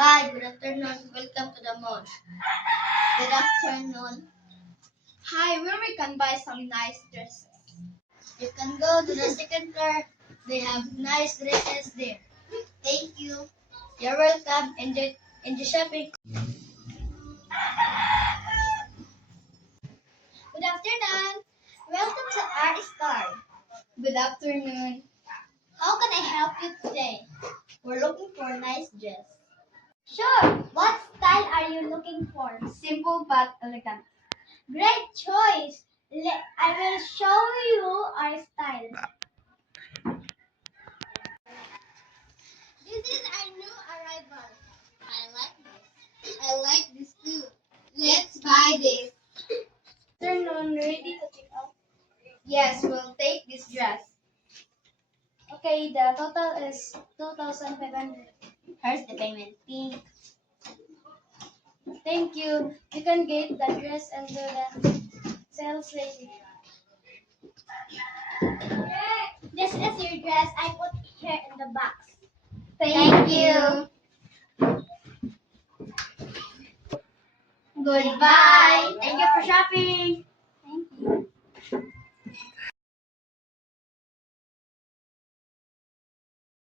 Hi, good afternoon. Welcome to the mall. Good afternoon. Hi, where we can buy some nice dresses. You can go to the second floor. They have nice dresses there. Thank you. You're welcome. Enjoy shopping. Good afternoon. Welcome to our store. Good afternoon. How can I help you today? We're looking for a nice dress. Sure. What style are you looking for? Simple but elegant. Great choice. I will show you our style. This is our new arrival. I like this too. Let's buy this. Afternoon, ready to check out? Yes, we'll take this dress. Okay, the total is 2,500. Here's the payment. Pink. Thank you. You can get the dress and do the sales lady. This is your dress. I put here in the box. Thank you. Goodbye. Thank you for shopping. Thank you.